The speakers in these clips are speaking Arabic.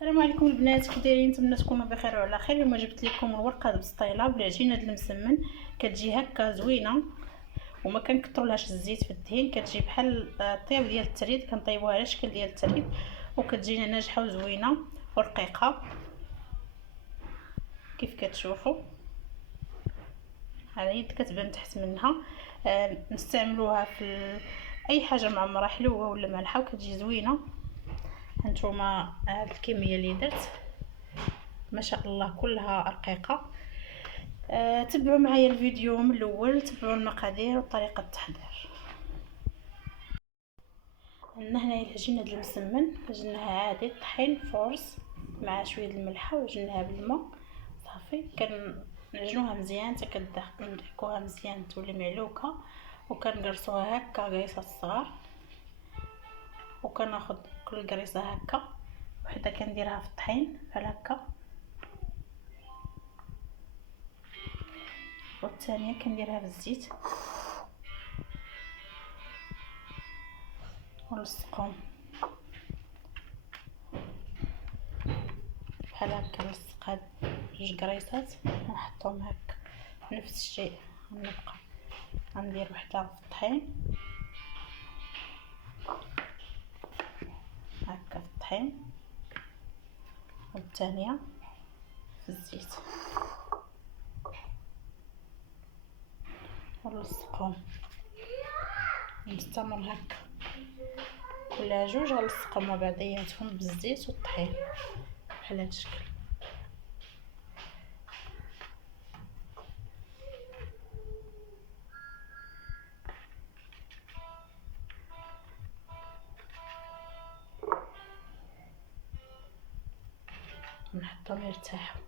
السلام عليكم البنات، كي دايرين؟ نتمنى تكونوا بخير وعلى خير. اليوم جبت لكم الورقه بالسطيله بالعجينه د المسمن. كتجي هكا زوينه وما كنكثرولهاش الزيت في الدهين، كتجي بحال الطياب ديال التريد، كنطيبوها على شكل ديال التريد وكتجينا ناجحه وزوينه ورقيقه كيف كتشوفوا. على يد كتبان تحت منها. نستعملوها في اي حاجه معمره حلوه ولا مالحه وكتجي زوينه. هانتوما هاد الكميه اللي درت ما شاء الله كلها رقيقه. تبعوا معايا الفيديو من الاول، تبعوا المقادير وطريقه التحضير. عندنا هنايا العجينه ديال المسمن، عجناها عادي طحين فورس مع شويه الملحه وعجناها بالماء صافي. كنعجنوها مزيان حتى كندحكوها مزيان تولي معلوكه، وكنقرصوها هكا قريصات صغار، وكناخذ كل قريصه هكا وحده كنديرها في الطحين بحال هكا، والثانيه كنديرها في الزيت ونلصقهم بحال هكا. نلصق هاد جوج قريصات ونحطهم هكا نفس الشيء. غنبقى غندير وحده في الطحين هكا في الطحين، والثانيه في الزيت، ونلصقهم ونستمر هكا كلها جوج. غنلصقهم مع بعضياتهم بالزيت والطحين بحال هاد الشكل. ونحطهم يرتاحوا.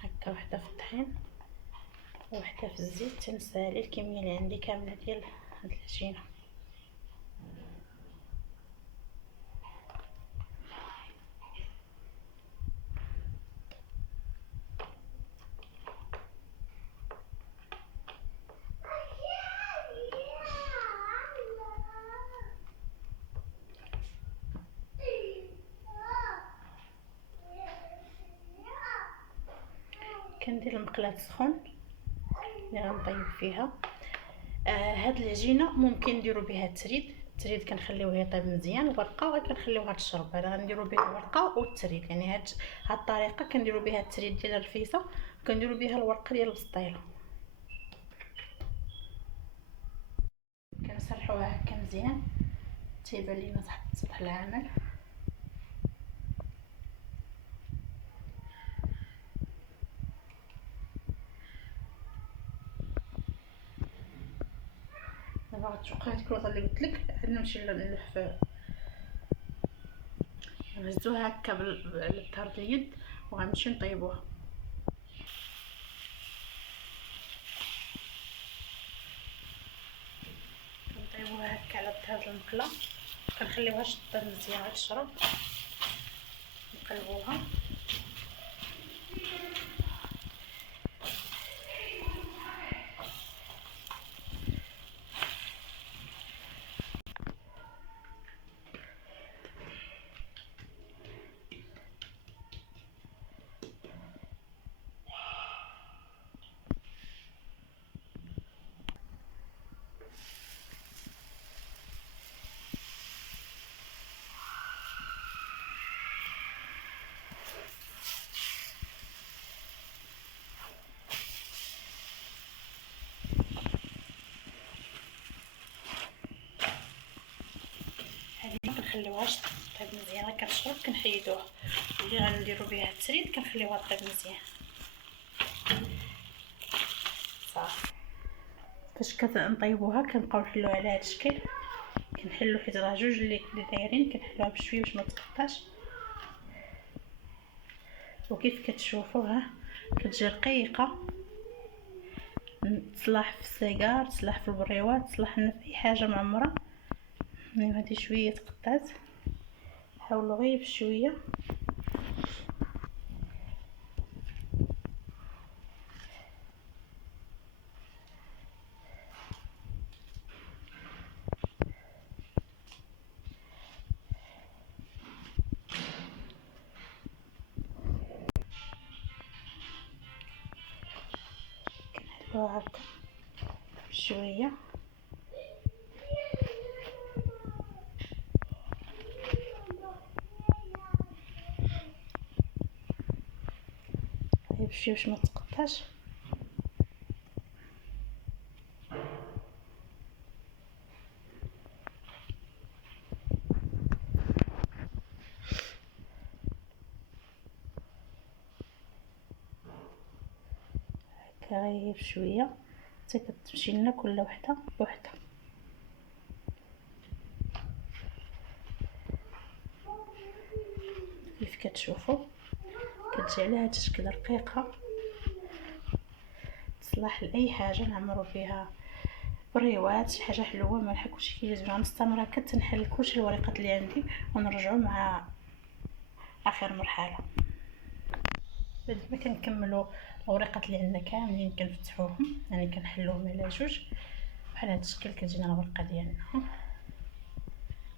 هكا وحده في الطحين وحده في الزيت. تنسالي الكميه اللي عندي كامله ديال هاد العجينه. كندير المقله سخون اللي غنطيب فيها. هاد العجينه ممكن نديروا بها التريد كنخليوه يطيب مزيان، ورقه كنخليوها تشرب. انا غنديروا بها الورقه والتريد، يعني هاد الطريقه كنديروا بها التريد ديال الرفيسه، كنديروا بها الورقه ديال البسطيله. كنسرحوها هكا مزيان تيبان لينا تحت سطح العمل. دابا غتوقع هاد الكروطه اللي قلت لك عاد نمشي نلف. نهزوها هكا بالظهر اليد وغنمشي نطيبوها. كنطيبوها هكا على ظهر المقله، كنخليوها تطيب مزيان غتشرب. نقلبوها كنخليوهاش طيب مزيان، كنشرب كنحيدوها. اللي غنديرو بها التريد كنخليوها طيب مزيان صافي. فاش كنطيبوها كنبقاو نحلو على هذا الشكل، كنحلو حيت راه جوج اللي دايرين، كنحلوها بشويه باش ما تقطعش. وكيف كتشوفوا ها كتجي رقيقه، تصلح في السيجار، تصلح في البريوات، تصلح لنا في اي حاجه معمره. هذه شويه تقطعت، حاولوا غير بشويه. كنحلوها هكا بشويه. غير بشويه باش ما تقطعش. غير بشويه حتى كتمشي لنا كل وحده بوحدها. كيف كتشوفوا كتجي على هذا الشكل رقيقه، تصلح لاي حاجه نعمروا فيها بريوات، شي حاجه حلوه مالحه، كلشي كيجي زوين. نستمر هكا تنحل كلشي الوريقات اللي عندي ونرجعوا مع اخر مرحله. بعد ما كنكملوا الوريقات اللي عندنا كاملين كنفتحوهم، يعني كنحلوهم على جوج بحال هذا الشكل. كتجينا الورقه ديالنا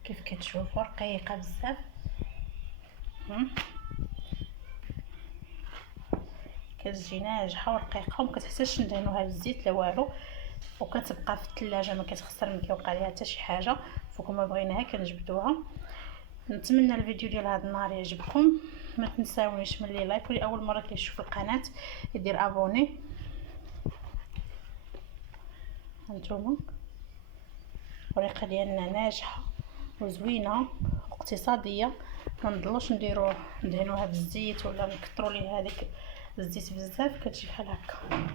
كيف كتشوفوا رقيقه بزاف. كتجي ناجحه ورقيقه وما كتحتاجش ندهنوها بالزيت لا والو، وكتبقى في الثلاجه ما كتخسر ما كيوقع ليها حتى شي حاجه. فوق ما بغيناها كنجبدوها. نتمنى الفيديو ديال هذا النهار يعجبكم. ما تنساونيش من لي لايك، واللي اول مره كيشوف القناه يدير ابوني. هانتوما الوريقه ديالنا ناجحه وزوينه واقتصاديه. ما نضلوش ندهنوها بالزيت ولا نكثروا ليها هذيك الزيت بزاف، كتجي بحال هكا.